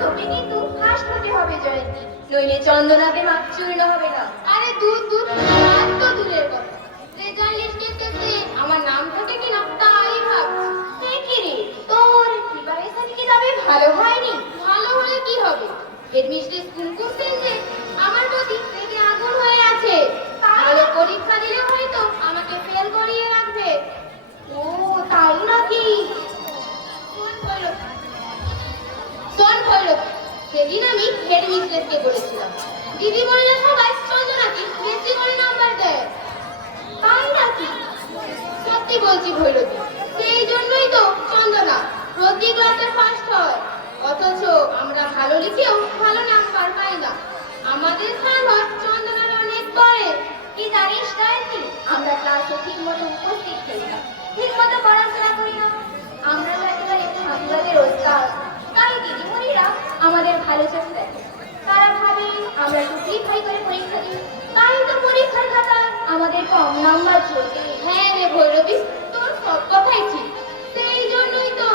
তবে কিন্তু ফার্স্ট হতে হবে জয়ন্তী, নইলে চন্দনাতে মাপ চূর্ণ হবে না। আরে দূর দূর, আর তো দূরের কথা, রেজাল্ট লিস্টের শেষে আমার নাম থাকে কিনা তাই ভাবছি। সে কি রে, তোর প্রিপারেশন কি তবে ভালো হয়নি? ভালো হলে কি হবে, হেডমিস্ট্রেস কুমকুম সেন যে আমার প্রতি রেগে আগুন হয়ে আছে। ভালো পরীক্ষা দিলে হয়তো আমাকে ফেল করিয়ে রাখবে। ও তাই নাকি? শোন ভৈরব, শোন ভৈরব, সেদিন আমি হেডমিস্ট্রেসকে বলেছিলাম দিদি বললে সবাই চন্দনাকে বেশি করে নাম্বার দেয়। তাই নাকি? সত্যি বলছি ভৈরবী, সেই জন্যই তো চন্দনা প্রতি ক্লাসে ফার্স্ট হয়, অথচ আমরা ভালো লিখেও ভালো নাম্বার পাই না। আমাদের স্থান হয় চন্দনার অনেক পরে। কি জানিস জয়ন্তী, আমরা ক্লাসে ঠিক মতো উপস্থিত হই না, ঠিক মতো পড়াশোনা করি না। আমরা তো একেবারে ফাঁকিবাজের ওস্তাদ। তাই দিদিমণিরা আমাদের ভালো চোখে দেখে, তারা ভাবে আমরা টুকলি খাই করে পরীক্ষা দিই, তাই তো পরীক্ষার খাতায় আমাদের কম নাম্বার চলবে। হ্যাঁ রে ভৈরবী, তোর সব কথাই ঠিক। সেই জন্যই তো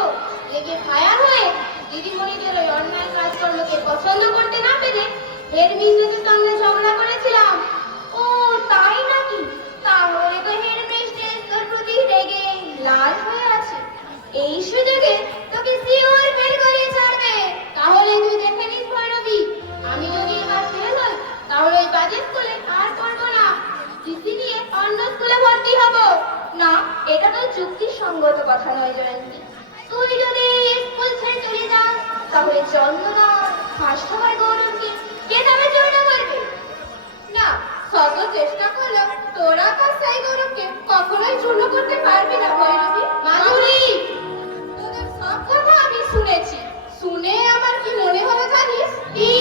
রেগে ফায়ার হয়ে দিদিমণিদের ওই অন্যায় কাজকর্মকে পছন্দ করতে না পেরে হেডমিস্ট্রেসের সঙ্গে ঝগড়া করেছিলাম। ও তাই নাকি? তাহলে তো হেডমিস্ট্রেস তোর প্রতি রেগে লাল হয়ে আছে। এই সুযোগে তোকে শিওর ফেল করিয়ে ছাড়বে। তাহলে তুই দেখে নিস ভৈরবী, আমি যদি এবার ফেল হই তাহলে ওই বাজে স্কুলে আর পড়বো না, টিসি নিয়ে অন্য স্কুলে ভর্তি হব। না, এটা তো যুক্তিসঙ্গত কথা নয় জয়ন্তী। তুই যদি স্কুল ছেড়ে চলে যাস তাহলে চন্দনা ফার্স্ট হওয়ার গৌরবকে কে তবে চূর্ণ করবে? না, শত চেষ্টা করলেও তোরা তার সেই গৌরবকে কখনোই চূর্ণ করতে পারবি না ভৈরবী। মাধুরী, তোদের সব কথা আমি শুনেছি, শুনে আমার কি মনে হলো জানিস? কি?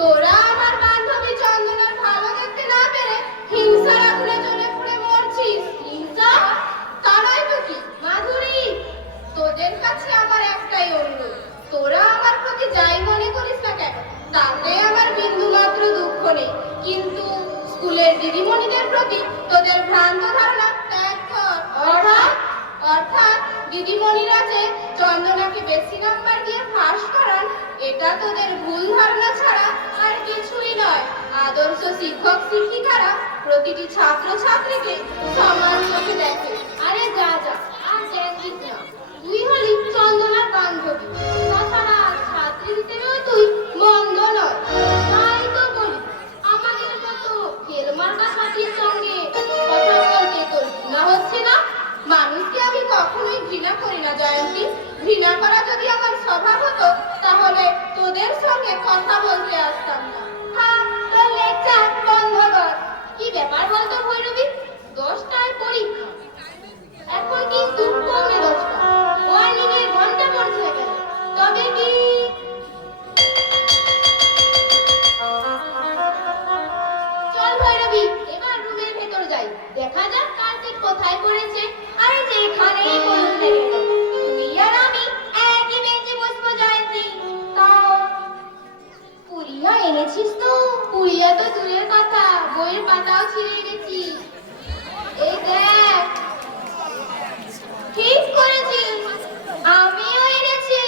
তোরা আমার বান্ধবী চন্দনার ভালো দেখতে না পেরে হিংসার আগুনে জ্বলে পুড়ে মরছিস। হিংসা? তারাই তো কি মাধুরী, তোদের কাছে আমার একটাই অনুরোধ, তোরা আমার প্রতি যাই মনে করিস না কেন তাতে আমার বিন্দু মাত্র দুঃখ নেই, কিন্তু স্কুলের দিদিমণিদের প্রতি তোদের ভ্রান্ত ধারণা ত্যাগ কর। অর্থাৎ দিদিমণিরা যে চন্দনাকে বেশি নাম্বার দিয়ে ফার্স্ট করান, এটা তোদের ভুল ধারণা ছাড়া আর কিছুই নয়। আদর্শ শিক্ষক শিক্ষিকারা প্রতিটি ছাত্র ছাত্রীকে সমান চোখে দেখে। আরে যা যা, আর জ্ঞান না, তুই হলি চন্দনার বান্ধবী, তাছাড়া ছাত্রী হিসেবেও তুই মন্দ নয়। তাই তো বলি, আমাদের মতো ফেলমার্কা ছাত্রীর সঙ্গে কথা বলতে তোর ঘৃণা হচ্ছে না? মানুষকে আমি কখনোই ঘৃণা করি না জয়ন্তী, ঘৃণা করা যদি আমার স্বভাব হতো তাহলে তোদের সঙ্গে কথা বলতে আসতাম না। হ্যাঁ, তোর লেকচার বন্ধ কর। কি ব্যাপার বলতো ভৈরবী, 10টায় পরীক্ষা, এখন কিন্তু পৌনে 10টা, ওয়ার্নিং এর ঘন্টা পড়ছে কেন? তবে কি চল ভৈরবী, এবার রুমের ভেতর যাই, দেখা যাক কার্তিক কোথায় পড়েছে। আরে যেখানেই বলুন না কেন, তুই আর আমি একই বেঞ্চে বসবো জয়ন্তী। তাও পুরিয়া এনেছিস তো? পুরিয়া তো দূরের কথা, বইয়ের পাতাও ছিঁড়ে গেছি। এই দেখ। ঠিক করেছিস, আমিও এনেছি।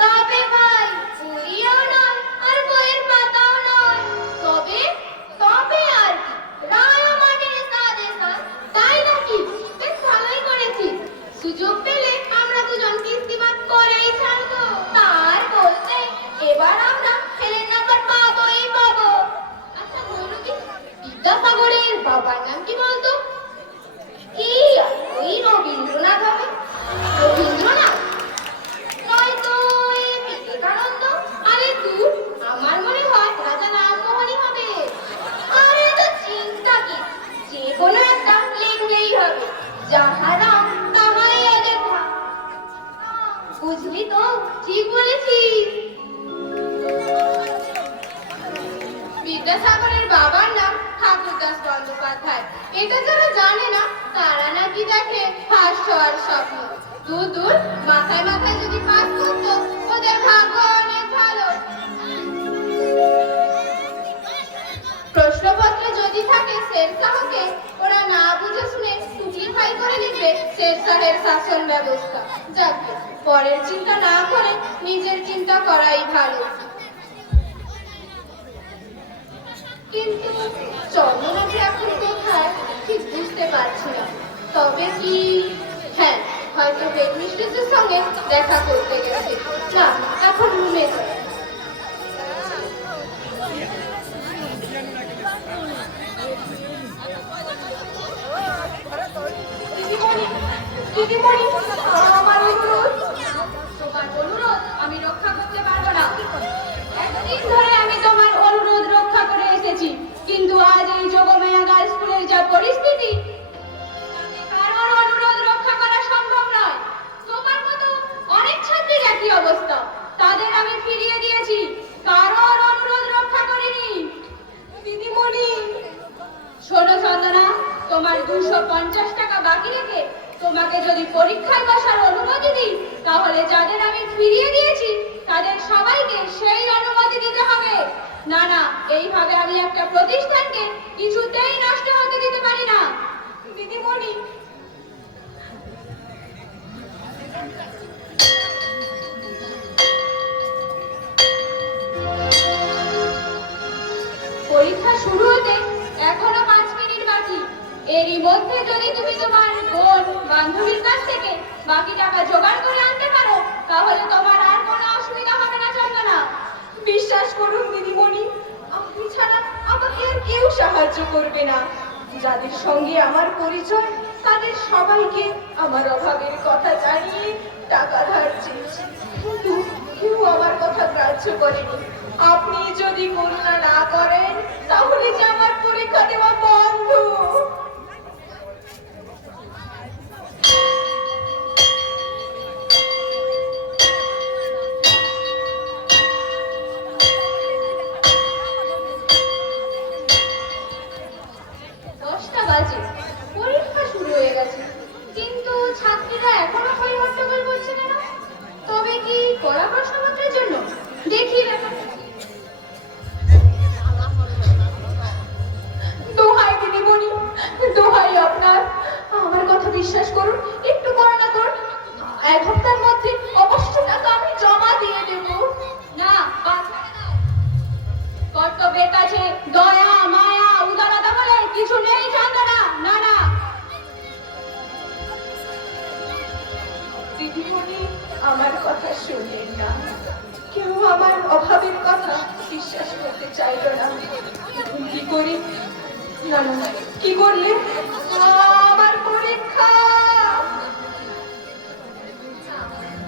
তবে ভাই পুরিও নয় আর বইয়ের পাতাও নয়। তবে তবে আর কি, রায় মার্টিনের সাজেশন। তাই নাকি? বেশ ভালোই করেছিস, সুযোগ পেলে আমরা দুজন কিস্তিমাত করেই ছাড়বো। তার বলতে এবার আমরা ছেলের নাম্বার পাবোই পাবো। আচ্ছা ভৈরবী, বিদ্যাসাগরের বাবার নাম কি বলতো? কি ওই রবীন্দ্রনাথ হবে? রবীন্দ্রনাথ? নয়তো এই বিবেকানন্দ? আরে দূর, আমার মনে হয় রাজা রামমোহনই হবে। আরে তো চিন্তা কি, যে কোনো একটা লিখলেই হবে, যাহা নাম তাহাই আগে থাক। বুঝলি তো? ঠিক বলেছিস। বিদ্যাসাগরের বাবার নাম ঠাকুরদাস বন্দ্যোপাধ্যায়। এটা যারা জানে না তারা নাকি দেখে ফার্স্ট হওয়ার স্বপ্ন। দূর দূর, মাথায় মাথায় যদি পাস করতো ওদের ভাগ্য অনেক ভালো। প্রশ্নপত্রে যদি থাকে শেরশাহকে, ওরা না বুঝে শুনে টুকলিফাই করে লিখবে শেরশাহের শাসন ব্যবস্থা। যাক, পরের চিন্তা না করে নিজের চিন্তা যাওয়াই ভালো। কিন্তু চন্দনা যে এখন কোথায় ঠিক বুঝতে পারছি না। তবে কি, হ্যাঁ, হয়তো হেডমিস্ট্রেসের সঙ্গে দেখা করতে গেছে। না, এখন রুমে যাই। দিদিমণি, দিদিমণি, আমার অনুরোধ। তোমার অনুরোধ আমি রক্ষা করতে পারবো না। একদিন ধরে আমি তোমার অনুরোধ রক্ষা করে এসেছি, কিন্তু আজ এই যোগমায়া গার্লস স্কুলের যা পরিস্থিতি, কারোর অনুরোধ রক্ষা করা সম্ভব নয়। তোমার মতো অনেক ছাত্রীর একই অবস্থা, তাদের আমি ফিরিয়ে দিয়েছি, কারোর অনুরোধ রক্ষা করিনি। দিদিমণি, শোনো চন্দনা, তোমার 250 টাকা বাকি রেখে তোমাকে যদি পরীক্ষায় বসার অনুমতি দিই, তাহলে যাদের আমি ফিরিয়ে দিয়েছি তাদের সবাইকে সেই অনুমতি দিতে হবে। না না, এইভাবে আমি একটা প্রতিষ্ঠানকে কিছুতেই নষ্ট হতে দিতে পারি না। দিদিমণি, পরীক্ষা শুরু হতে এখনো 5 মিনিট বাকি। এরই মধ্যে যদি তুমি তোমার বোন বান্ধবীর কাছ থেকে বাকি টাকা জোগাড় করে আনতে পারো, তাহলে তোমার আর কোনো অসুবিধা হবে না চন্দনা। বিশ্বাস করুন দিদিমণি, আপনি ছাড়া আমাকে আর কেউ সাহায্য করবে না। যাদের সঙ্গে আমার পরিচয় তাদের সবাইকে আমার অভাবের কথা জানিয়ে টাকা ধার চেয়েছি, কিন্তু কেউ আমার কথা গ্রাহ্য করেনি। আপনি যদি করুণা না করেন, তাহলে যে আমার পরীক্ষা দেওয়া বন্ধ। দশটা বাজে, পরীক্ষা শুরু হয়ে গেছে, কিন্তু ছাত্রীরা এখনো হই হট্টগোল করছে কেন? তবে কি কড়া প্রশ্নপত্রের জন্য? দেখি ব্যাপারটা। দোহাই দিদিমণি, দোহাই আপনার, আমার কথা বিশ্বাস করুন, একটু করুণা করুন। 1 সপ্তাহের মধ্যে অবশ্য টাকা আমি জমা দিয়ে দেব। না, কর্তব্যের কাছে দয়া মায়া উদারতা বলে কিছু নেই চন্দনা। না না দিদিমণি, আমার কথা শুনলেন না। কেউ আমার অভাবের কথা বিশ্বাস করতে চাইল না। কি করি? না না, কি করলে? আমার পরীক্ষা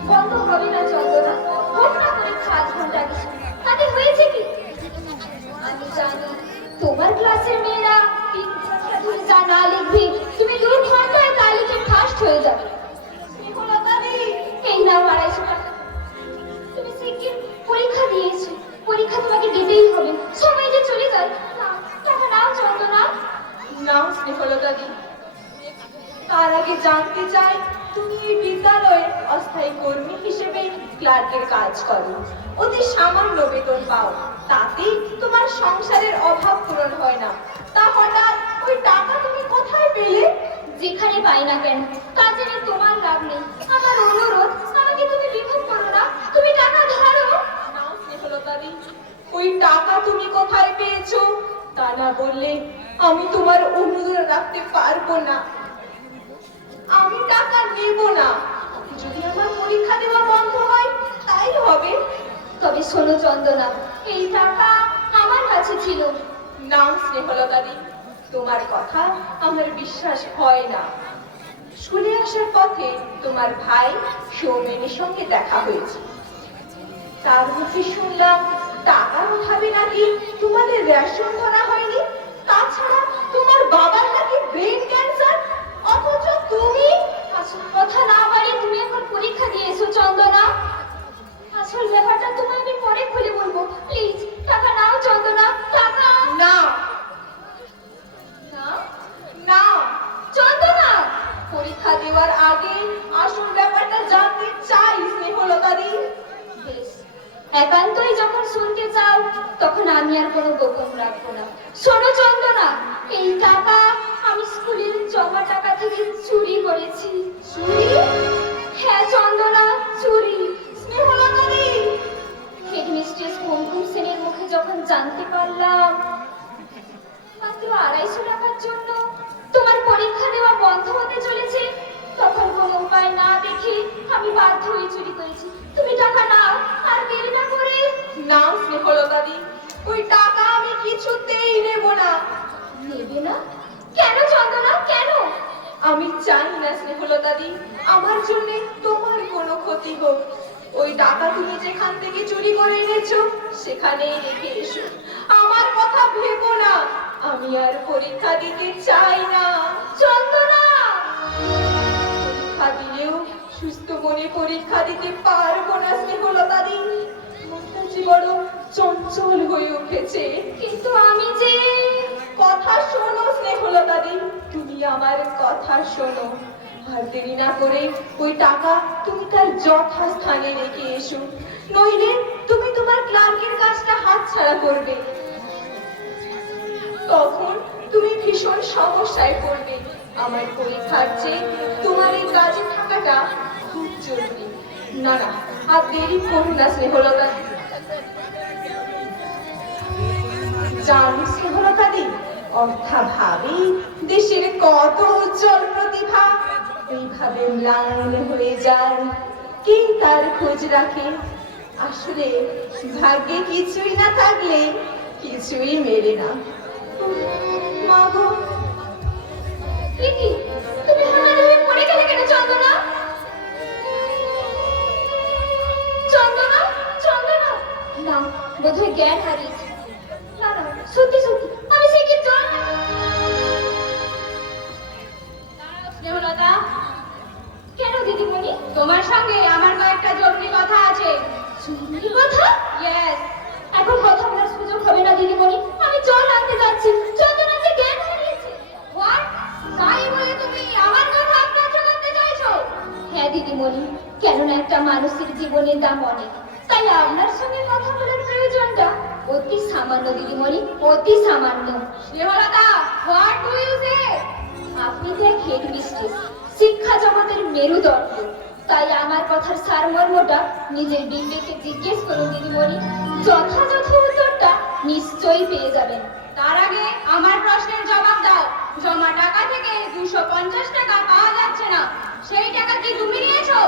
বন্ধ হবে না চন্দনা। হোক না পরীক্ষা 8 ঘন্টা কিছু, তাতে হয়েছে কি? আমি জানি তোমার ক্লাসের মেয়েরা 3 ঘন্টা ধরে যা না লিখবে, তুমি 2 ঘন্টায় তা লিখে ফার্স্ট হয়ে যাবে। এই নাও 250 টাকা। তুমি শিগগির পরীক্ষা দিয়েছো, পরীক্ষা তোমাকে দিতেই হবে। সময় যে চলে যায়। না, টাকা নাও চন্দনা। নাও স্নেহলতা দি। তার আগে জানতে চাই, তুমি এই বিদ্যালয়ে অস্থায়ী কর্মী হিসেবে ক্লার্কের কাজ করো, অতি সামান্য বেতন পাও, তাতেই তোমার সংসারের অভাব পূরণ হয় না। তা হঠাৎ ওই টাকা তুমি কোথায় পেলে? যেখানে পাই না কেন, তা জেনে তোমার লাভ নেই। আমার অনুরোধ, আমাকে তুমি বিমুখ করো না, তুমি টাকা ধরো। নাও স্নেহলতা দি, ওই টাকা তুমি কোথায় পেয়েছো তা না বললে আমি তোমার অনুরোধ রাখতে পারবো না। আমি টাকা নেব না, যদি আমার পরীক্ষা দেওয়া বন্ধ হয় তাই হবে। তবে শোনো চন্দনা, এই টাকা আমার কাছে ছিল। নাও স্নেহলতা দি, তোমার কথা আমার বিশ্বাস হয় না। স্কুলে আসার পথে তোমার ভাই সৌমেনের সঙ্গে দেখা হয়েছে। তার মুখে শুনলাম টাকার অভাবে নাকি তোমাদের রেশন ধরা হয়নি, তাছাড়া তোমার বাবার নাকি ব্রেন ক্যান্সার, অথচ তুমি আসল কথা না বাড়িয়ে তুমি এখন পরীক্ষা দিয়েছো চন্দনা। আসল ব্যাপারটা তোমাকে পরে খুলে বলবো, প্লিজ টাকা নাও চন্দনা, টাকা না। না না চন্দনা, পরীক্ষা দেওয়ার আগে আসল ব্যাপারটা জানতে চাই স্নেহলতা দি। বেশ, একান্তই যখন শুনতে চাও তখন আমি আর কোনো গোপন রাখবো না। শোনো চন্দনা, এই টাকা আমি স্কুলের জমা টাকা থেকে চুরি করেছি। চুরি? হ্যাঁ চন্দনা, চুরি। স্নেহলতা দি, টাকা নাও আর দেরি না করে। না স্নেহলতাদি, ওই টাকা আমি কিছুতেই নেব না। নেবে না? কেন চন্দনা, কেন? আমি চাই না স্নেহলতাদি আমার জন্য তোমার কোনো ক্ষতি হোক। ওই টাকা তুমি যেখান থেকে চুরি করে এনেছো সেখানেই রেখে এসো। আমার কথা ভেবো না, আমি আর পরীক্ষা দিতে চাই না। চন্দনা! পরীক্ষা দিলেও সুস্থ মনে পরীক্ষা দিতে পারবো না স্নেহলতাদি। মনটা যে বড় চঞ্চল হয়ে উঠেছে। কিন্তু আমি যে... কথা শোনো স্নেহলতাদি, তুমি আমার কথা শোনো। আর দেরি না করে ওই টাকা তুমি তার যথাস্থানে রেখে এসো, নইলে তুমি তোমার ক্লার্কের কাজটা হাতছাড়া করবে। তখন তুমি ভীষণ সমস্যায় পড়বে। আমার পরীক্ষার চেয়ে তোমার এই কাজে থাকাটা খুব জরুরি। না না, আর দেরি করো না স্নেহলতাদি। জানো স্নেহলতাদি, অর্থাভাবে দেশের কত উজ্জ্বল প্রতিভা এইভাবে ম্লান হয়ে যায়, কে তার খোঁজ রাখে? আসলে ভাগ্যে কিছুই না থাকলে কিছুই মেলে না। মা গো, কি তুমি হামারে হয়ে পড়ে গেলে কেন চন্দনা? চন্দনা, চন্দনা! না, বোধহয় জ্ঞান হারিয়েছে। না না, সত্যি সত্যি আমি সে কি স্নেহলতা। কেন দিদিমণি? তোমার সঙ্গে আমার কয়েকটা জরুরি কথা আছে। জরুরি কথা? ইয়েস। এখন কথা বলার সুযোগ হবে না দিদিমণি, আমি জল আনতে যাচ্ছি। চন্দনা যে জ্ঞান হারিয়েছে। হোয়াট? তাই বলে তুমি আমার কথা অগ্রাহ্য করতে চাইছো? হ্যাঁ দিদিমণি, কেননা একটা মানুষের জীবনের দাম অনেক, তাই আপনার সঙ্গে কথা বলার প্রয়োজনটা অতি সামান্য দিদিমণি, অতি সামান্য। স্নেহলতা, হোয়াট ডু ইউ সে? আপনি যে এক হেড মিস্ট্রেস, শিক্ষা জগতের মেরুদণ্ড, তাই আমার কথার সারমর্মটা নিজের বিবেকে জিজ্ঞেস করুন দিদিমণি, যথাযথ উত্তরটা নিশ্চয়ই পেয়ে যাবেন। তার আগে আমার প্রশ্নের জবাব দাও। জমা টাকা থেকে 250 টাকা পাওয়া যাচ্ছে না, সেই টাকা কি তুমি নিয়েছো?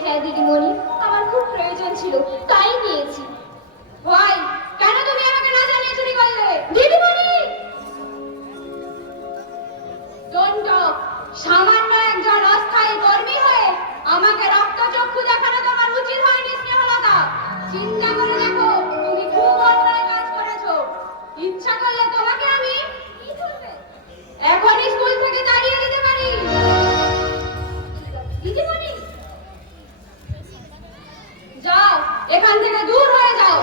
হ্যাঁ দিদিমণি, আমার খুব প্রয়োজন ছিল, তাই নিয়েছি। হোয়াই? কেন তুমি আমাকে না জানিয়ে চুরি করলে? দিদিমণি! Don't talk. সামান্য একজন অস্থায়ী কর্মী হয়ে আমাকে রক্তচক্ষু দেখানো তোমার উচিত হয়নি স্নেহলতা। চিন্তা করে দেখো, তুমি খুব অন্যায় কাজ করেছো। ইচ্ছা করলে তোমাকে আমি কি করবে? এখনই স্কুল থেকে তাড়িয়ে দিতে পারি। দিদিমণি! যাও, এখান থেকে দূর হয়ে যাও।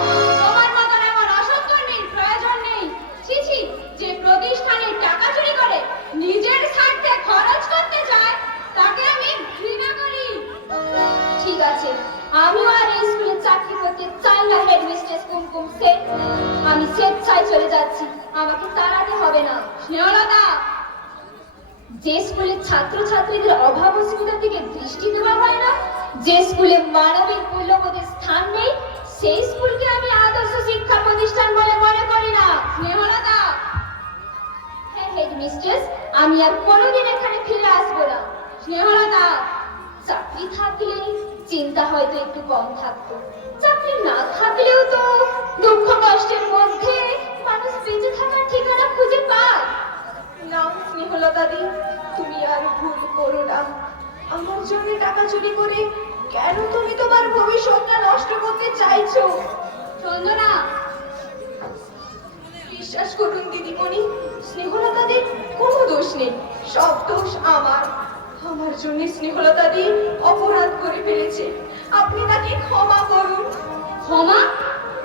তোমার মতন এমন অসৎ কর্মীর প্রয়োজন নেই। ছি ছি, যে প্রতিষ্ঠানের টাকা চুরি করে নিজের স্বার্থে খরচ করতে চায় তাকে আমি ঘৃণা করি। ঠিক আছে, আমিও আর এই স্কুলে চাকরি করতে চাই না হেড মিস্ট্রেস কুমকুম সেন। আমি স্বেচ্ছায় চলে যাচ্ছি, আমাকে তাড়াতে হবে না। স্নেহলতা, যে স্কুলে ছাত্রছাত্রীদের অভাব অসুবিধার দিকে দৃষ্টি দেওয়া হয় না, যে স্কুলে মানবিক মূল্যবোধের স্থান নেই, সেই স্কুলকে আমি আদর্শ শিক্ষা প্রতিষ্ঠান বলে মনে করি না। স্নেহলতা, হ্যাঁ হেড মিস্ট্রেস, আমি আর কোনোদিন এখানে ফিরে আসবো না। স্নেহলতা, চাকরি থাকলে চিন্তা হয়তো একটু কম থাকতো, চাকরি না থাকলেও তো দুঃখ কষ্টের মধ্যে মানুষ বেঁচে থাকার ঠিকানা খুঁজে পায়। না স্নেহলতাদি, তুমি আর ভুল করো না। আমার জন্য টাকা চুরি করে কেন তুমি তোমার ভবিষ্যৎটা নষ্ট করতে চাইছো? চন্দনা, বিশ্বাস করুন দিদিমণি, স্নেহলতাদের কোনো দোষ নেই, সব দোষ আমার। আমার জন্য স্নেহলতাদি অপরাধ করে ফেলেছে, আপনি তাকে ক্ষমা করুন। ক্ষমা?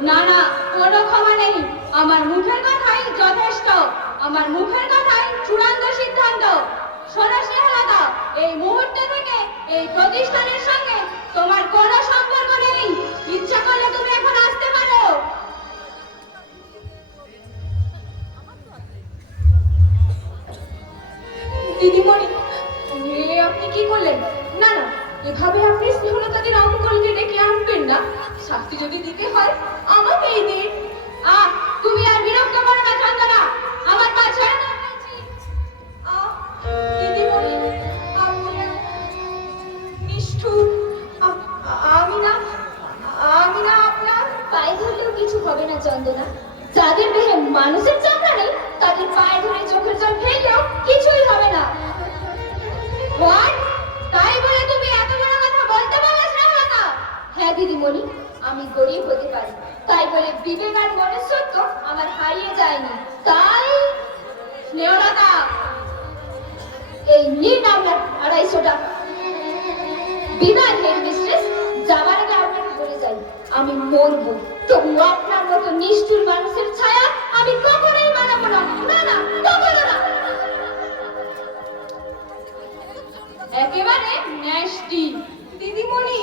না না, কোনো ক্ষমা নেই। আমার মুখের কথাই যথেষ্ট, আমার মুখের কথাই চূড়ান্ত সিদ্ধান্ত। শোনো স্নেহলতা, এই মুহূর্ত থেকে এই প্রতিষ্ঠানের সঙ্গে তোমার কোনো সম্পর্ক নেই। ইচ্ছা করলে তুমি এখন আসতে পারো। দিদিমণি, আপনি কি করলেন? না না, এভাবে আপনি স্নেহলতাদের অমঙ্গলকে ডেকে আনবেন না। শাস্তি যদি দিতে হয় আমাকেই দিন। তুমি আর বিরক্ত করো না চন্দনা, আমার পা ছেড়ে দাও বলছি। দিদিমণি, আপনি নিষ্ঠুর। আমি না, পায়ে ধরলেও কিছু হবে না চন্দনা। যাদের দেহে মানুষের চামড়া নেই তাদের পায়ে ধরে চোখের জল ফেললেও কিছুই হবে না। হোয়াট? তাই বলে তুমি এত বড় কথা বলতে পারলে স্নেহলতা? হ্যাঁ দিদিমণি, আমি গরিব হতে পারি, তাই বলে বিবেক আর মনুষ্যত্ব আমার হারিয়ে যায়নি। তাই স্নেহলতা, এই নিন আপনার 250 টাকা। বিদায় হেড মিস্ট্রেস, যাবার আগে আপনাকে বলে যাই আমি মরবো, তবু আপনার মতো নিষ্ঠুর মানুষের ছায়া আমি কখনোই মানাবো না। না না, কখনো না। একেবারে ন্যাস্টি। দিদিমণি,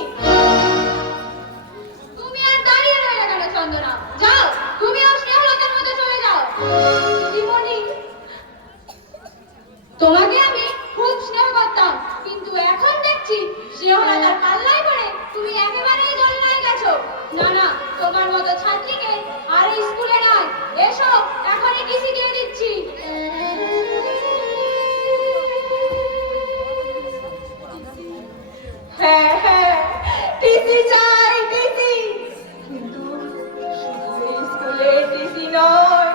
তুমি আর দাঁড়িয়ে রইলে কেন চন্দনা? যাও, তুমিও স্নেহলতার মতো চলে যাও। দিদিমণি, তোমাকে আমি খুব স্নেহ করতাম, কিন্তু এখন দেখছি স্নেহলতার পাল্লায় পড়ে তুমি একেবারেই জল্লায় গেছো। না না, তোমার মতো ছাত্রীকে আর এই স্কুলে নয়। এসো, এখনই টিসি দিয়ে দিচ্ছি। হ্যাঁ হ্যাঁ, টিসি চাই, টিসি। কিন্তু শুধু এই স্কুলে টিসি নয়,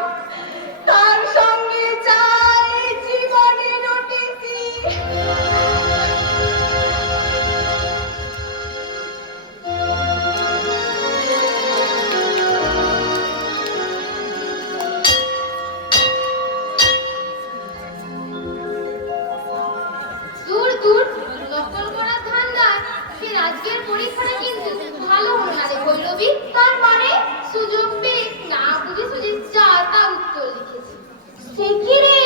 তার সঙ্গে চাই জীবনেরও টিসি। দূর দূর, নকল করার ধান্দায় সে আজকের পরীক্ষাটা কিন্তু ভালো হলো না রে ভৈরবী। তার মানে সুযোগ পেয়ে না বুঝে সুঝে যা তা উত্তর লিখেছি। সে কি রে?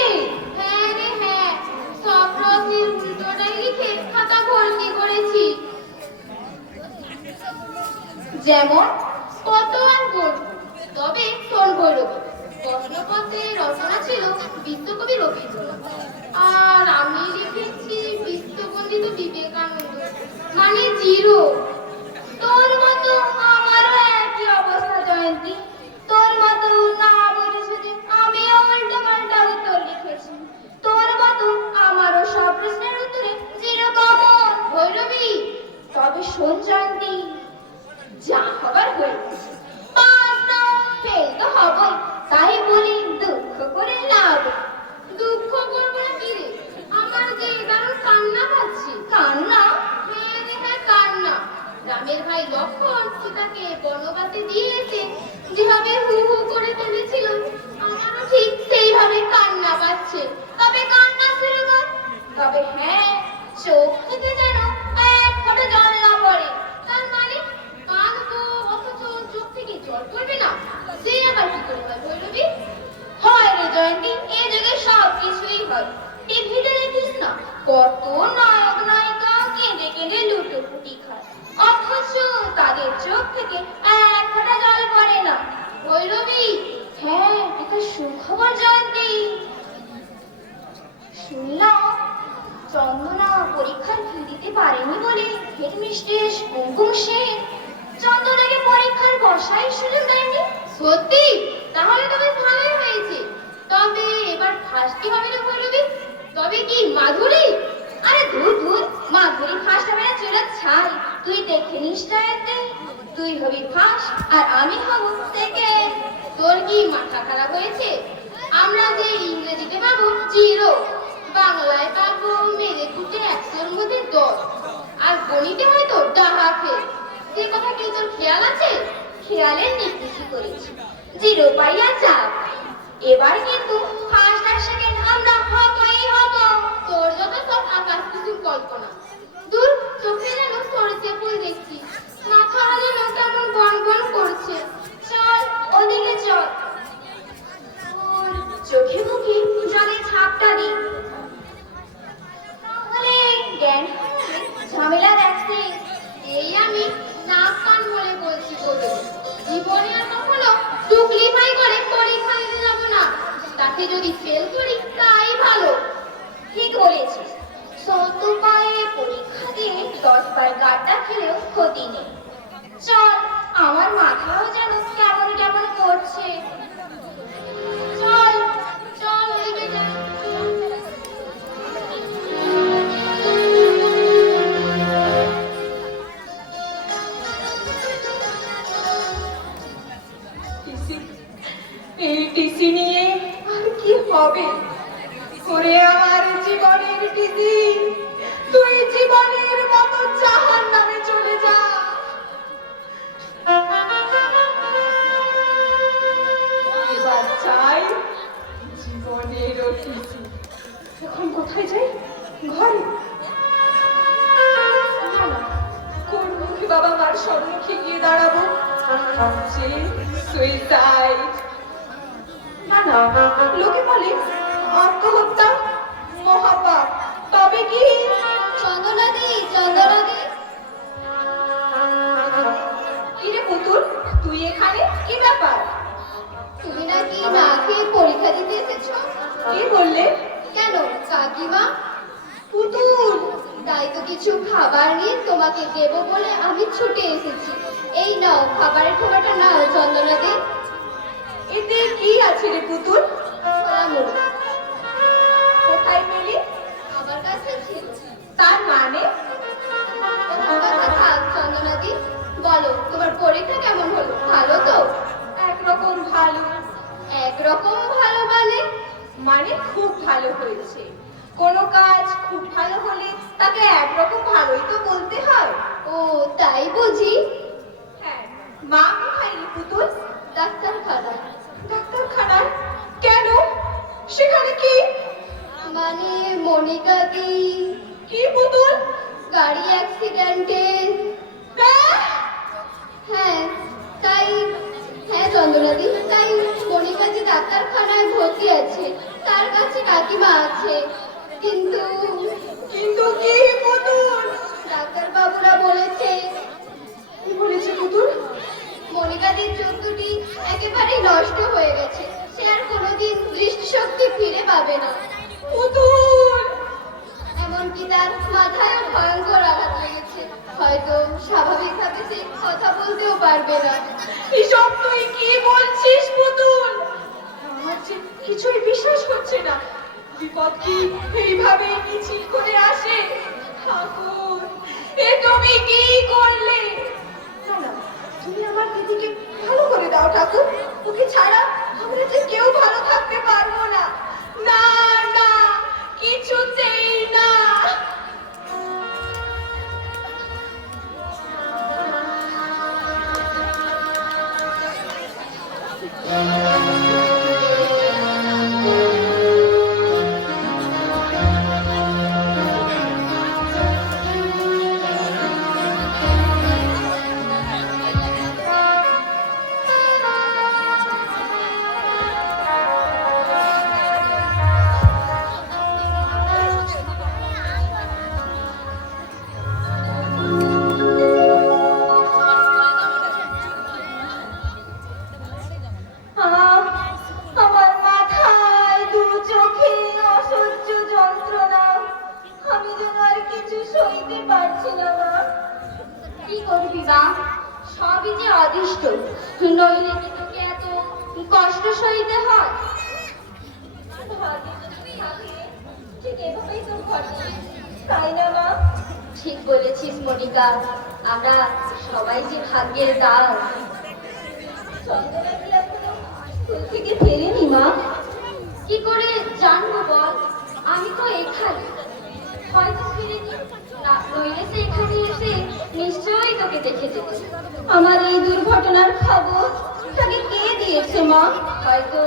হ্যাঁ রে হ্যাঁ, সব প্রশ্নের উল্টোটাই লিখে খাতা ভর্তি করেছি। যেমন কত আর গুণ, তবে শোন ভৈরবী, প্রশ্নপত্রের রচনা ছিল বিশ্বকবি রবীন্দ্রনাথ, আর আমি লিখেছি বিশ্ববন্দিত বিবেকানন্দ, মানে জিরো। তোর মতো আমারও একই অবস্থা জয়ন্তী। তোর মতো না বুঝে সুঝে আমিও উল্টো পাল্টা উত্তর লিখেছি। তোর মতো আমারও সব প্রশ্নের উত্তরে জিরো কমন। ভৈরবী, তবে শোন জয়ন্তী, যা হবার হয়েছে, পাস না ফেল তো হবই, তাই বলি দুঃখ করে লাভ। দুঃখ করবো না কি রে? আমার যে দারুণ কান্না পাচ্ছি। কান্না? হ্যাঁ রে হ্যাঁ, কান্না। রামের ভাই লক্ষণ সীতাকে বনবাসে দিয়ে এসে যেভাবে হু হু করে কেঁদেছিল, আমারও ঠিক সেইভাবে কান্না পাচ্ছে। তবে কান্না শুরু কর। তবে হ্যাঁ, চোখ থেকে যেন এক ফোঁটা জল না পড়ে। তার মানে কাঁদবো অথচ চোখ থেকে জল পড়বে না? সে আবার কি করে হয় ভৈরবী? হয় রে জয়ন্তী, এ যুগে সব কিছুই হয়। টিভিতে দেখিস না, কত নায়ক নায়িকা কেঁদে কেঁদে লুটোপুটি খায়, অথচ তাদের চোখ থেকে এক ফোঁটা জল পড়ে না। ভৈরবী, হ্যাঁ, একটা সুখবর জয়ন্তী। শুনলাম চন্দনা পরীক্ষার ফি দিতে পারেনি বলে হেডমিস্ট্রেস কুমকুম সেন চন্দনাকে পরীক্ষার বসাই সুযোগ দেয়নি। সত্যি? তাহলে তো বেশ ভালোই হয়েছে। তবে এবার ফার্স্ট কি হবে রে ভৈরবী? তবে কি মাধুরী? আরে ধুর ধুর, মাধুরী ফার্স্ট হবে না চলে ছাই। তুই দেখে নিস না একদিন, তুই হবি ফার্স্ট আর আমি হব সেকেন্ড। তোর কি মাথা খারাপ হয়েছে? আমরা যে ইংরেজিতে পাবো জিরো, বাংলায় পাবো মেরে কুটে 100-র মধ্যে 10, আর গণিতে হয়তো ডাহাকে। সে কথা কি তোর খেয়াল আছে? খেয়ালের নির্দেশই করেছি, জিরো পাইয়া চাপ। এবার কিন্তু ফার্স্ট আর সেকেন্ড আমরা হবই হব। তোর যত সব আকাশ কুসুম কল্পনা। দূর, চোখে যেন সরষে ফুল দেখছি, মাথা যেন কেমন বন বন করছে। চল ওদিকে চল, ওর চোখে মুখে জলে ছাপটা দি, তাহলে জ্ঞান হারালে ঝামেলা দেখছে। এই আমি নাক কান বলে বলছি বলে জীবনে আর কখনো টুকলিফাই করে পরীক্ষা দিতে যাবো না। তাতে যদি ফেল করি তাই ভালো। ঠিক বলেছিস, শত পায়ে পরীক্ষা দিয়ে 10 বার গাড্ডা খেলেও ক্ষতি নেই। চল, আমার মাথাও যেন কেমন কেমন করছে। চল চল ওদিকে যাই। টিসি নিয়ে আর কি হবে? ওরে আমার জীবনের টিসি, তুই জীবনের মতো জাহান্নামে চলে যা। এবার চাই জীবনেরও টিসি। এখন কোথায় যাই? ঘরে? না না, কোন মুখে বাবা মার সম্মুখে গিয়ে দাঁড়াবো? যে সুইসাইড। না না, লোকে বলে আত্মহত্যা মহাপাপ, তবে কি? চন্দনাদি, চন্দনাদি, কিরে পুতুল, তুই এখানে? কি ব্যাপার? তুমি নাকি না খেয়ে পরীক্ষা দিতে এসেছো? কি বললে? কেন কাকিমা? পুতুল, তাই তো কিছু খাবার নিয়ে তোমাকে দেবো বলে আমি ছুটে এসেছি। এই নাও খাবারের খোলাটা নাও চন্দনাদি। এতে কি আছে রে পুতুল? ছোলা মুড়ি কোথায় পেলি? আমার কাছে ছিল। তার মানে? তোমার কথা থাক চন্দনাদি, বলো তোমার পরীক্ষা কেমন হলো? ভালো তো? একরকম ভালো। একরকম ভালো মানে খুব ভালো হয়েছে। কোনো কাজ খুব ভালো হলে তাকে একরকম ভালোই তো বলতে হয়। ও তাই বুঝি? হ্যাঁ। মা কোথায় রে পুতুল? ডাক্তারখানা। ডাক্তারখানায়? কেন? সেখানে কি? মানে মনিকাদি কি পুতুল? গাড়ি অ্যাক্সিডেন্টে। হ্যাঁ তাই, হ্যাঁ চন্দ্রনাদি, তাই মনিকাদি ডাক্তারখানায় ভর্তি আছে। তার কাছে কাকিমা আছে। কিন্তু কিন্তু কি পুতুল? ডাক্তার বাবুরা বলেছে কি বলেছে পুতুল? মনিকাদির চোখ দুটি একেবারেই নষ্ট হয়ে গেছে। সে আর কোনোদিন দৃষ্টিশক্তি ফিরে পাবে না। পুতুল! এমনকি তার মাথায়ও ভয়ঙ্কর আঘাত লেগেছে। হয়তো স্বাভাবিকভাবে সে কথা বলতেও পারবে না। এসব তুই কি বলছিস পুতুল? আমার যে কিছুই বিশ্বাস হচ্ছে না। বিপদ কি এইভাবে মিছিল করে আসে? ঠাকুর, এ তুমি কি করলে? না না, তুমি আমার দিদিকে ভালো করে দাও ঠাকুর। ওকে ছাড়া আমরা যে কেউ ভালো থাকতে পারবো না। না না, কিছুতেই না। আমার মাথায় দু চোখে অসহ্য যন্ত্রণা। আমি যেন আর কিছু সইতে পারছি না মা। কি করবি মা? সবই যে অদৃষ্ট, নইলে কি তোকে এত কষ্ট সইতে হয়? ভাগ্যে যদি থাকে, ঠিক এভাবেই তো ঘটে, তাই না মা? ঠিক বলেছিস মনিকা, আমরা সবাই যে ভাগ্যের দাস। চন্দনা কি এখনো স্কুল থেকে ফেরেনি মা? কি করে জানবো বল? আমি তো এখানে। হয়তো ফিরেনি, নইলে সে এখানে এসে নিশ্চয়ই তোকে দেখে যেত। আমার এই দুর্ঘটনার খবর তাকে কে দিয়েছে মা? হয়তো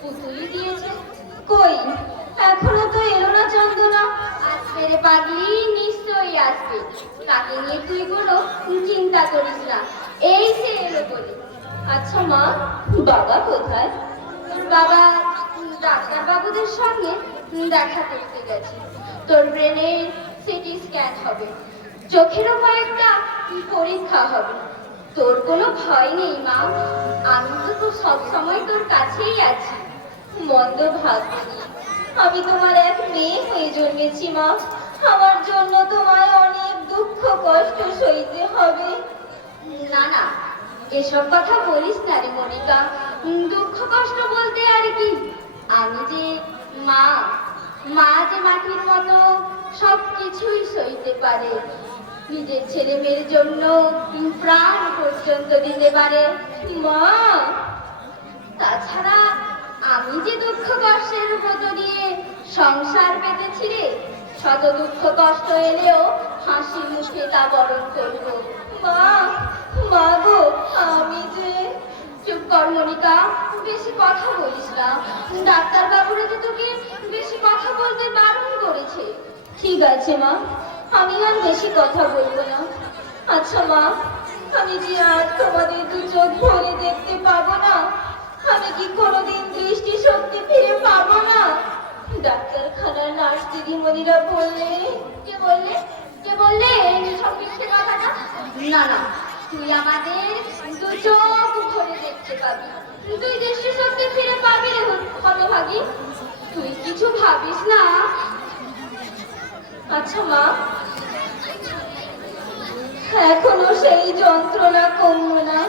পুতুলই দিয়েছে। কই, এখনো তো এলো না চন্দনা। আসবে রে পাগলি, নিশ্চয়ই আসবে। তাকে নিয়ে তুই কোনো চিন্তা করিস না, এই সে এলো বলে। আচ্ছা মা, বাবা কোথায়? তোর বাবা ডাক্তার বাবুদের সঙ্গে দেখা করতে গেছে। তোর ব্রেনের সিটি স্ক্যান হবে, চোখেরও কয়েকটা পরীক্ষা হবে। তোর কোনো ভয় নেই মা, আমি তো সবসময় তোর কাছেই আছি। মন্দ ভাগ্যি, আমি তোমার এক মেয়ে হয়ে জন্মেছি মা। আমার জন্য তোমায় অনেক দুঃখ কষ্ট সইতে হবে। না না, এসব কথা বলিস না রে মনিকা। দুঃখ কষ্ট বলতে আর কি, আমি যে মা, মা যে মাটির মতো সব কিছুই সইতে পারে। নিজের ছেলে মেয়ের জন্য প্রাণ পর্যন্ত দিতে পারে। মা, তাছাড়া আমি যে দুঃখ কষ্টের ব্রত নিয়ে সংসার পেতেছি রে, শত দুঃখ কষ্ট এলেও হাসি মুখে তা বরণ করবো। মা, মা গো, আমি যে... চুপ কর মনিকা, বেশি কথা বলিস না। ডাক্তার বাবুরা তো তোকে বেশি কথা বলতে বারণ করেছে। ঠিক আছে মা, আমি আর বেশি কথা বলবো না। আচ্ছা মা, আমি যে আর তোমাদের দু চোখ ভরে দেখতে পাবো না, আমি কি কোনোদিন দৃষ্টি শক্তি ফিরে পাবো না? ডাক্তারখানার নার্স দিদিমণিরা বললে। কে বললে? কে বললে এই সব মিথ্যে কথাটা? না না, তুই আমাদের দু চোখ ভরে দেখতে পাবি, তুই দৃষ্টি শক্তি ফিরে পাবি রে হতভাগী। তুই কিছু ভাবিস না। আচ্ছা মা, এখনো সেই যন্ত্রণা কমলো না,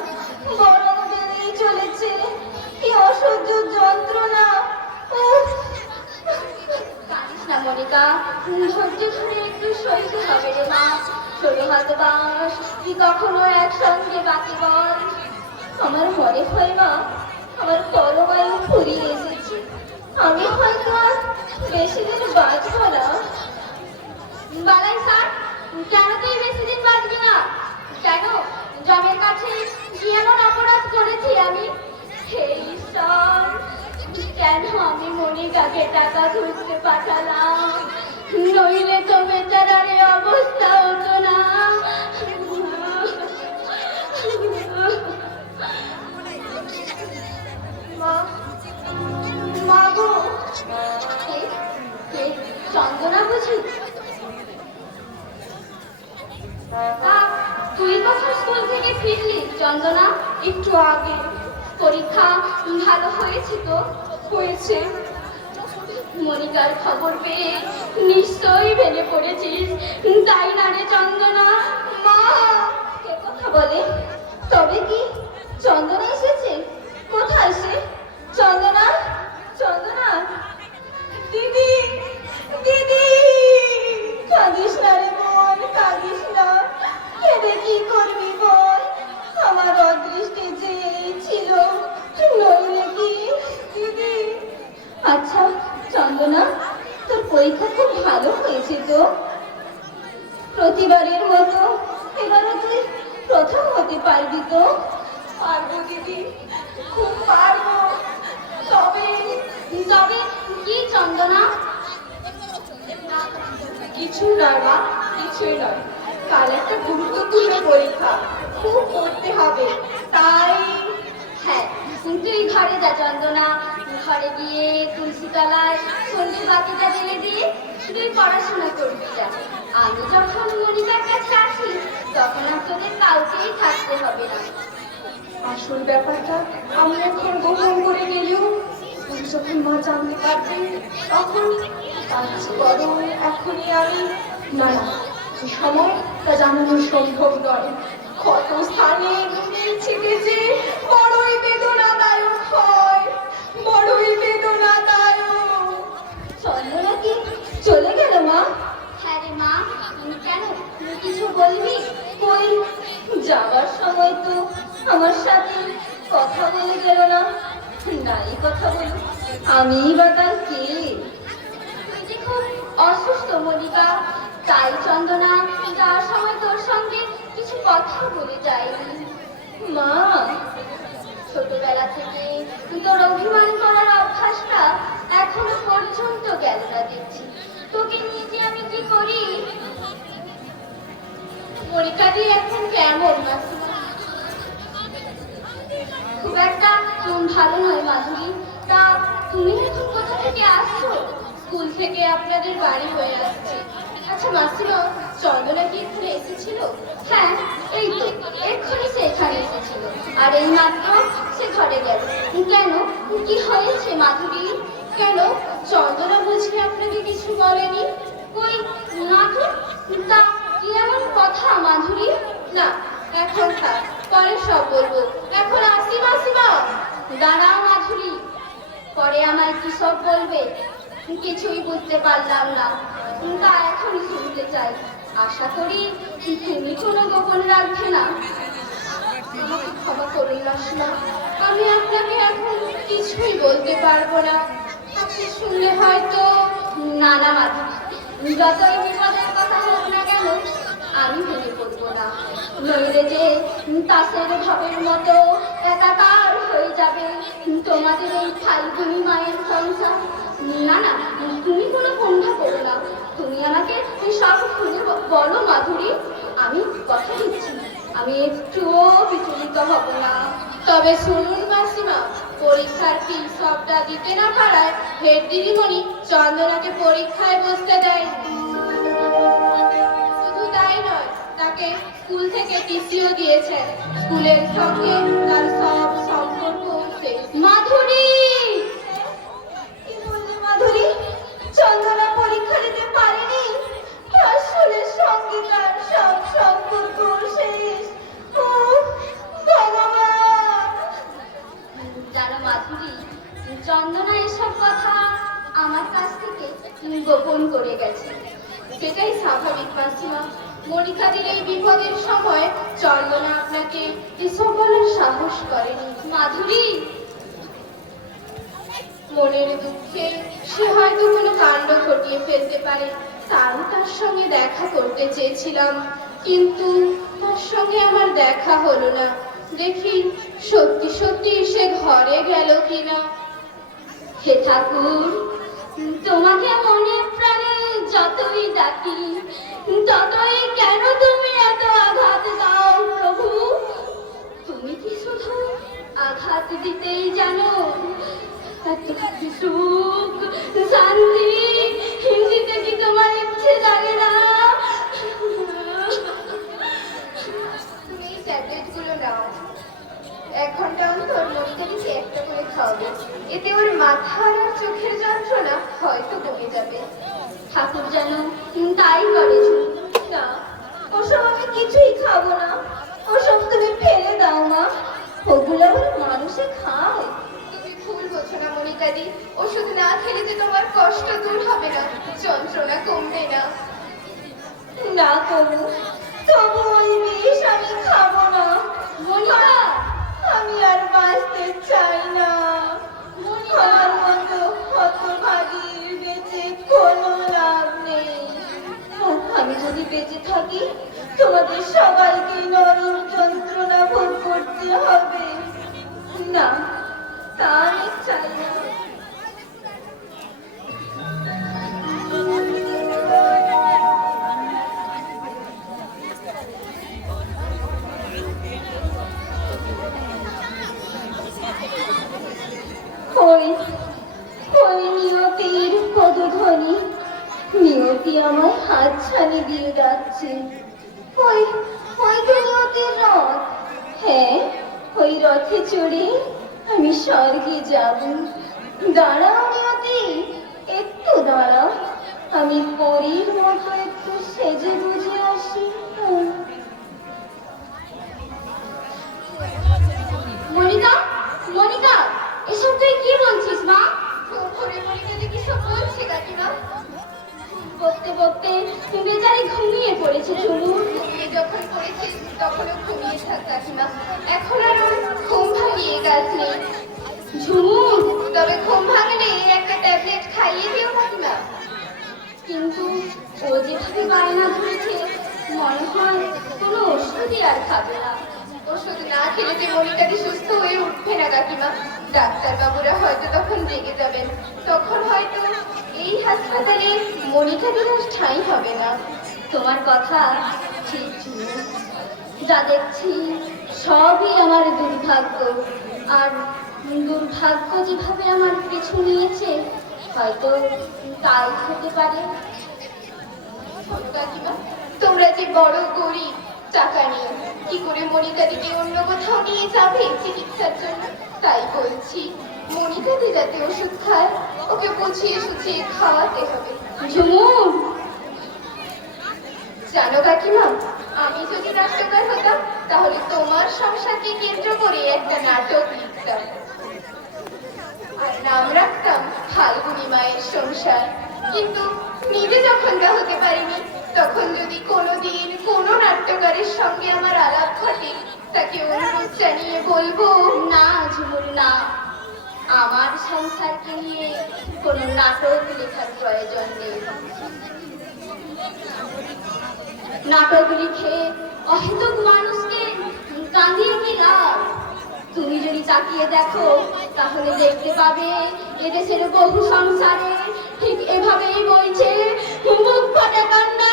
বরং বেড়েই চলেছে। কি অসহ্য যন্ত্রণা! উফ! কাঁদিস না মনিকা, ধৈর্য ধরে একটু সইতে হবে রে মা। 16 হাত বাঁশ কি কখনো একসঙ্গে বাকি বল? আমার মনে হয় মা, আমার পরমায়ু ফুরিয়ে এসেছে। আমি হয়তো আর বেশি দিন বাঁচবো না। বালাই স্যার, কেন তুই বেশি দিন বাঁচবি না? কেন? জমের কাছে কি এমন অপরাধ করেছি আমি? হে ঈশ্বর, কেন আমি মনিকাকে টাকা খুঁজতে পাঠালাম? নইলে তো বেচারার এই অবস্থা হতো না। মা, মা গো, কে? চন্দনা বুঝি? তুই কখন স্কুল থেকে ফিরলি চন্দনা? একটু আগে। পরীক্ষা ভালো হয়েছে তো? হয়েছে। মনিকার খবর পেয়ে নিশ্চয়ই ভেঙে পড়েছিস, তাই না রে চন্দনা? মা, কে কথা বলে? তবে কি চন্দনা এসেছে? কোথায় সে? চন্দনা, চন্দনা, দিদি, দিদি! কাঁদিস না রে বোন, কাঁদিস না। কেঁদে কি করবি বল? আমার অদৃষ্টে যে এই ছিল, নইলে কি? দিদি! আচ্ছা চন্দনা, তোর পরীক্ষা খুব ভালো হয়েছে তো? প্রতিবারের মতো এবারও তুই প্রথম হতে পারবি তো? পারবো দিদি, খুব পারবো। তবে তবে কি চন্দনা? কিছু নয় মা, কিছুই নয়। কাল একটা গুরুত্বপূর্ণ পরীক্ষা, খুব পড়তে হবে, তাই। হ্যাঁ, তুই ঘরে যা চন্দনা, ঘরে গিয়ে তুলসী তলায় সন্ধ্যে বাতিটা জ্বেলে দিয়ে তুই পড়াশোনা করবি যা। আমি যখন মনিকার কাছে আসি তখন আর তোদের কাউকেই থাকতে হবে না। আসল ব্যাপারটা আমি এখন গোপন করে গেলেও তুই যখন মা জানতে পারবে তখন বরং এখনই আমি... না না, সময় তা জানানো সম্ভব নয়। কত স্থানে নুনের ছিটেছে, বড়ই বেদনাদায়ক হয়, বড়ই বেদনাদায়ক। চন্দনা কি চলে গেল মা? হ্যাঁ রে মা, কেন তুই কিছু বলবি? কই, যাবার সময় তো আমার সাথে কথা বলে গেল না। নাই কথা বল, আমি বা তার কে? তুই যে খুব অসুস্থ মনিকা, তাই চন্দনা যাওয়ার সময় তোর সঙ্গে কিছু কথা বলে যায়নি। মা, ছোটবেলা থেকে তোর অভিমান করার অভ্যাসটা এখনো পর্যন্ত গেল না দেখছি। তোকে নিয়ে যে আমি কি করি? মনিকা দি এখন কেমন মাসিমা? খুব একটা ভালো নয় মাধুরী। তা তুমি এখন কোথা থেকে আসছো? স্কুল থেকে আপনাদের বাড়ি হয়ে আসছে। আচ্ছা মাসিমা, চন্দনা কি এখানে এসেছিল? হ্যাঁ, এই তো এক্ষুনি সে এখানে এসেছিল, আর এই মাত্র সে ঘরে গেল। কেন, কি হয়েছে মাধুরী? কেন, চন্দনা বুঝি আপনাকে কিছু বলেনি? কই না তো। তা কি এমন কথা মাধুরী? না, এখন থাক, পরে সব বলবো। এখন আসি মাসিমা। দাঁড়াও মাধুরী, পরে আমায় কি সব বলবে? কিছুই বুঝতে পারলাম না, তা এখনই শুনতে চাই। আশা করি তুমি কোনো গোপন রাখবে না। আমাকে ক্ষমা করুন মাসিমা, আমি আপনাকে এখন কিছুই বলতে পারবো না। আপনি শুনলে হয়তো। না না মাধুরী, যতই বিপদের কথা হোক না কেন আমি ভেঙে পড়বো না। নইলে যে তাসের ভাবের মতো একাকার হয়ে যাবে তোমাদের এই ফাল্গুনি মায়ের সংসার। না না, তুমি কোনো কুণ্ঠা করো না, তুমি আমাকে সব খুলে বলো মাধুরী। আমি কথা দিচ্ছি, আমি একটুও বিচলিত হব না। তবে শুনুন মাসিমা, পরীক্ষার ফি সবটা দিতে না পারায় হেড দিদিমণি চন্দনাকে পরীক্ষায় বসতে দেয়। শুধু তাই নয়, তাকে স্কুল থেকে টিসিও দিয়েছেন। স্কুলের সঙ্গে তার সব সম্পর্ক শেষ। মাধুরী, কি বললে মাধুরী? চন্দনা পরীক্ষা দিতে পারেনি? আসলে সঙ্গে তার সব সম্পর্ক শেষ। উফ, ভগবান! জানো মাধুরী, চন্দনা এসব কথা আমার কাছ থেকে গোপন করে গেছে। সেটাই স্বাভাবিক মাসিমা। মনিকাদির এই বিপদের সময় চন্দনা আপনাকে এসব বলার সাহস করেনি। মাধুরী, মনের দুঃখে সে হয়তো কোনো কাণ্ড ঘটিয়ে ফেলতে পারে, তারও তার সঙ্গে দেখা করতে চেয়েছিলাম, কিন্তু তার সঙ্গে আমার দেখা হলো না। দেখি সত্যি সত্যি সে ঘরে গেল কিনা। হে ঠাকুর, তোমাকে মনে প্রাণে যতই ডাকি ততই কেন তুমি এত আঘাত দাও প্রভু? তুমি কি শুধু আঘাত দিতেই জানো? এত সুখ শান্তি দিতে কি তোমার ইচ্ছে জাগে না? তুমি এই ট্যাবলেটগুলো নাও, 1 ঘন্টা অন্তর মনিকাদিকে একটা করে খাওয়াবে। এতে ওর মাথা আর চোখের যন্ত্রণা হয়তো কমে যাবে। ঠাকুর যেন তাই করেছ। না, ওসব আমি কিছুই খাবো না, ওসব তুমি ফেলে দাও মা, ওগুলো আবার মানুষে খায়। তুমি ভুল বোঝো না মনিকাদি, ওষুধ না খেলে যে তোমার কষ্ট দূর হবে না, যন্ত্রণা কমবে না। না করু, তবু ওই বিষ আমি খাবো না। মনিকা, আমি আর বাঁচতে চাই না। আমার মতো হতভাগীর বেঁচে কোনো লাভ নেই। আমি যদি বেঁচে থাকি তোমাদের সবাইকে নরম যন্ত্রণা ভোগ করতে হবে। না, তা আমি চাই না। ওই ওই নিয়তির পদধ্বনি, নিয়তি আমার হাত ছানি দিয়ে যাচ্ছে। ওই ওই তো নিয়তির রথ। হ্যাঁ, ওই রথে চড়ে আমি স্বর্গে যাব। দাঁড়াও নিয়তি, একটু দাঁড়াও, আমি পরীর মতো একটু সেজে বুঝে আসি। মনিকা, মনিকা, এসব তুই কি বলছিস মা? ঘরে মনিকাদি কি সব বলছে কাকিমা? বকতে বকতে বেচারি ঘুমিয়ে পড়েছে ঝুমু। ঘুমিয়ে যখন পড়েছিস তখনও ঘুমিয়ে থাক কাকিমা, এখন আর ওর ঘুম ভাঙিয়ে কাজ নেই। ঝুমু, তবে ঘুম ভাঙলে একটা ট্যাবলেট খাইয়ে দিও কাকিমা। কিন্তু ও যেভাবে বায়না ধরেছে মনে হয় কোনো ওষুধই আর খাবে না। ওষুধ না খেলে যে মনিকাদি সুস্থ হয়ে উঠবে না কাকিমা। ডাক্তারবাবুরা হয়তো তখন জেগে যাবেন, তখন হয়তো এই হাসপাতালে মনিকাদির আর ঠাঁই হবে না। তোমার কথা ঠিক ঝুমু, যা দেখছি সবই আমার দুর্ভাগ্য। আর দুর্ভাগ্য যেভাবে আমার পিছু নিয়েছে হয়তো তাই হতে পারে। শোনো কাকিমা, তোমরা যে বড় গরিব, টাকা নিয়ে কি করে মনিকাদিকে অন্য কোথাও নিয়ে যাবে চিকিৎসার জন্য? তাই বলছি, মনিকাদি যাতে ওষুধ খায়, ওকে বুঝিয়ে সুঝিয়ে খাওয়াতে হবে। ঝুমু, জানো কাকিমা, আমি যদি নাট্যকার হতাম তাহলে তোমার সংসারকে কেন্দ্র করে একটা নাটক লিখতাম, আর নাম রাখতাম ফাল্গুনি মায়ের সংসার। কিন্তু নিজে যখন তা হতে পারিনি, তখন যদি কোনোদিন কোনো নাট্যকারের সঙ্গে আমার আলাপ ঘটে, তাকে অনুরোধ জানিয়ে বলবো, না ঝুমুর না, আমার সংসারকে নিয়ে কোনো নাটক লেখার প্রয়োজন নেই। নাটক লিখে অহেতুক মানুষকে কাঁদিয়ে কি লাভ? তুমি যদি তাকিয়ে দেখো তাহলে দেখতে পাবে এদেশের বহু সংসারে ঠিক এভাবেই বইছে মুখ ফাটা কান্না।